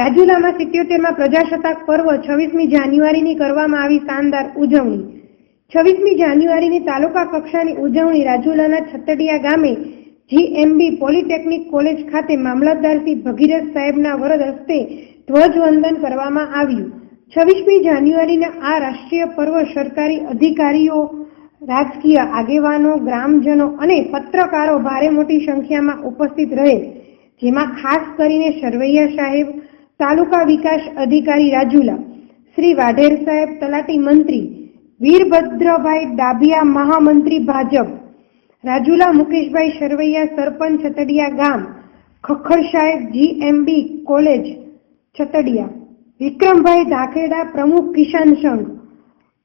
રાજુલામાં સિત્યોતેરમાં પ્રજાસત્તાક પર્વ છવ્વીસમી જાન્યુઆરીની કરવામાં આવી શાનદાર ઉજવણી. છવ્વીસમી જાન્યુઆરીની તાલુકા કક્ષાની ઉજવણી રાજુલાના છતડિયા ગામે જીએમબી પોલિટેકનિક કોલેજ ખાતે મામલતદાર શ્રી ભગીરથ સાહેબના વરદ હસ્તે ધ્વજવંદન કરવામાં આવ્યું. છવ્વીસમી જાન્યુઆરીના આ રાષ્ટ્રીય પર્વ સરકારી અધિકારીઓ, રાજકીય આગેવાનો, ગ્રામજનો અને પત્રકારો ભારે મોટી સંખ્યામાં ઉપસ્થિત રહે. જેમાં ખાસ કરીને સરવૈયા સાહેબ તાલુકા વિકાસ અધિકારી રાજુલા, શ્રી વાઢેર સાહેબ તલાટી મંત્રી, વીરભદ્રભાઈ ડાભિયા મહામંત્રી ભાજપ, રાજુલા મુકેશભાઈ સરવૈયા સરપંચ છતડિયા ગામ ખખર સાહેબ જીએમબી કોલેજ છતડિયા, વિક્રમભાઈ ધાખેડા પ્રમુખ કિસાન સંઘ,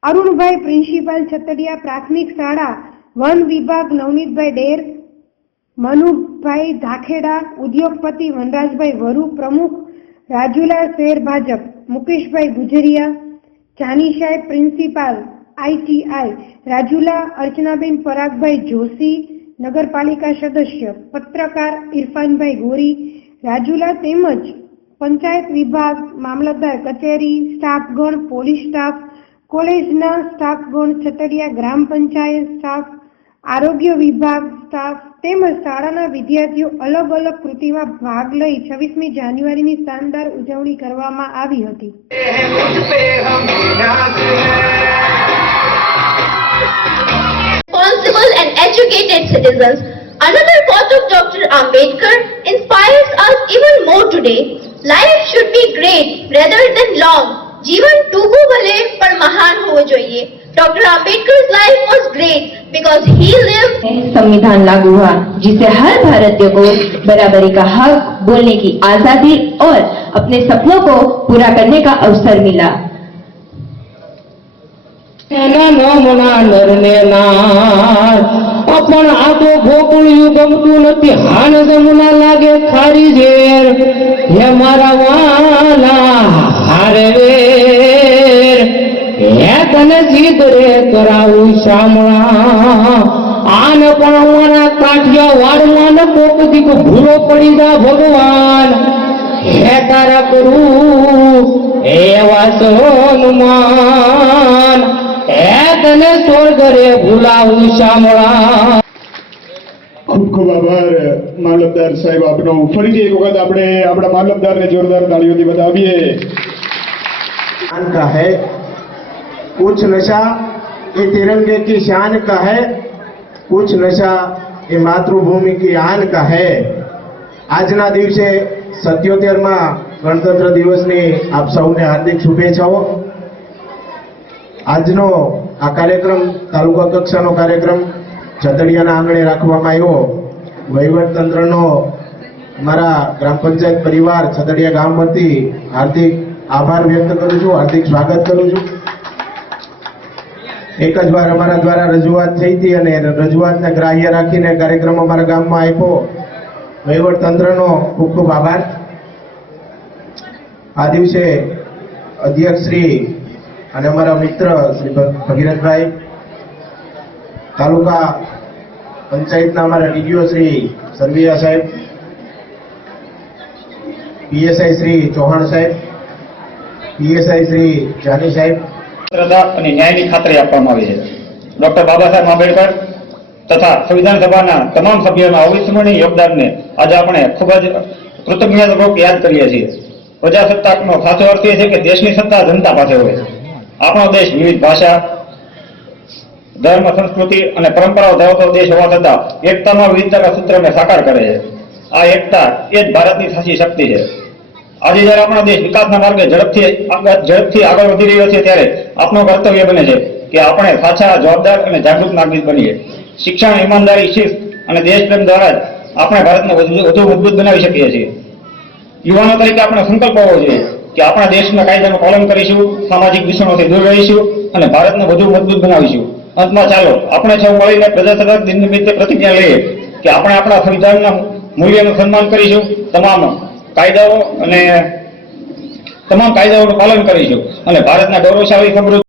અરુણભાઈ પ્રિન્સિપાલ છતડિયા પ્રાથમિક શાળા, વન વિભાગ નવનીતભાઈ ડેર, મનુભાઈ ધાખેડા ઉદ્યોગપતિ વનરાજભાઈ વરુ પ્રમુખ રાજુલા શેર ભાજપ, મુકેશભાઈ ગુજરિયા ચાની સાહેબ પ્રિન્સિપાલ આઈટીઆઈ રાજુલા અર્ચનાબેન પરાગભાઈ જોશી, નગરપાલિકા સદસ્ય, પત્રકાર ઇરફાનભાઈ ગોરી, રાજુલા તેમજ પંચાયત વિભાગ, મામલતદાર કચેરી, સ્ટાફગણ, પોલીસ સ્ટાફ, કોલેજના સ્ટાફગણ છતડિયા ગ્રામ પંચાયત સ્ટાફ આરોગ્ય વિભાગ સ્ટાફ તેમજ શાળાના વિદ્યાર્થીઓ અલગ અલગ કૃતિમાં ભાગ લઈ છવ્વીસમી જાન્યુઆરીની શાનદાર ઉજવણી કરવામાં આવી હતી responsible and educated citizens, another thought of Dr. Ambedkar inspires us even more today. Life should be great rather than long. જીવન ટૂંકું ભલે પણ મહાન હોવું જોઈએ Dr. Ambedkar's life was great because he lived संविधान लागू हुआ जिससे हर भारतीय को बराबरी का हक बोलने की आजादी और अपने सपनों को पूरा करने का अवसर मिला એના નામના નરને નાર આ પણ આ તો ગોકુળિયું ગમતું નથી હાન જમુના લાગે ખારી ઝેર હે મારા વાલા ગીદરે કરાવું શામળા. આન પણ કાઠિયા વારમાં કોક દીક ભૂલો પડી જા ભગવાન. હે તારા કરું હે વાસોનુમાન હે તને સ્વર્ગરે ભૂલાવું શામળા. ખૂબ ખૂબ આભાર માલબદાર સાહેબ આપનો. ફરીથી એક વખત આપણે આપણા માલબદારને જોરદાર તાળીઓથી બતાવીએ. આન કહે कुछ नशा ये तिरंगे की शान का है कुछ नशा ये मातृभूमि की आन का है આજના દિવસે સત્યોતેરમાં ગણતંત્ર દિવસની આપ સૌને હાર્દિક શુભેચ્છાઓ આજનો આ કાર્યક્રમ તાલુકા કક્ષાનો કાર્યક્રમ છતડિયાના આંગણે રાખવામાં આવ્યો વહીવટ તંત્રનો મારા ગ્રામ પંચાયત પરિવાર છતડિયા ગામ વતી હાર્દિક આભાર વ્યક્ત કરું છું હાર્દિક સ્વાગત કરું છું એક જ વાર અમારા દ્વારા રજૂઆત થઈ હતી અને રજૂઆતને ગ્રાહ્ય રાખીને કાર્યક્રમ અમારા ગામમાં આપ્યો. તંત્રનો ખૂબ ખૂબ આભાર. આ દિવસે અધ્યક્ષ શ્રી અને અમારા મિત્ર શ્રી ભગીરથભાઈ, તાલુકા પંચાયતના અમારા ડીડીઓ શ્રી સરવિયા સાહેબ, પીએસઆઈ શ્રી ચૌહાણ સાહેબ, પીએસઆઈ શ્રી જાની સાહેબ સ્વતંત્રતા અને ન્યાયની ખાતરી આપવામાં આવી છે. ડોક્ટર બાબા સાહેબ આંબેડકર તથા સંવિધાન સભાના તમામ સભ્યોના અવિસ્મરણીય યોગદાનને આજે આપણે ખૂબ જ કૃતજ્ઞતાપૂર્વક યાદ કરીએ છીએ. પ્રજાસત્તાકનો સાચો અર્થ એ છે કે દેશની સત્તા જનતા પાસે હોય. આપણો દેશ વિવિધ ભાષા, ધર્મ, સંસ્કૃતિ અને પરંપરાઓ ધરાવતો દેશ હોવા છતાં એકતામાં વિવિધતાના સૂત્રને સાકાર કરે છે. આ એકતા એ જ ભારતની સાચી શક્તિ છે. આજે જ્યારે આપણો દેશ વિકાસના માર્ગે ઝડપથી ઝડપથી આગળ વધી રહ્યો છે ત્યારે આપણું કર્તવ્ય બને છે કે આપણે સાચા જવાબદાર અને જાગૃત નાગરિક બનીએ. શિક્ષણ, ઈમાનદારી, શિસ્ત અને દેશપ્રેમ દ્વારા જ આપણે ભારતને વધુ મજબૂત બનાવી શકીએ છીએ. યુવાનો તરીકે આપણે સંકલ્પ હોવો જોઈએ કે આપણા દેશના કાયદાનું પાલન કરીશું, સામાજિક દૂષણોથી દૂર રહીશું અને ભારતને વધુ મજબૂત બનાવીશું. અંતમાં ચાલો, આપણે સૌ મળીને પ્રજાસત્તાક દિન નિમિત્તે પ્રતિજ્ઞા લઈએ કે આપણે આપણા સંવિધાનના મૂલ્યનું સન્માન કરીશું. તમામ કાયદાઓ અને તમામ કાયદાઓનું પાલન કરીશું અને ભારતના ગૌરવશાળી સમૃદ્ધ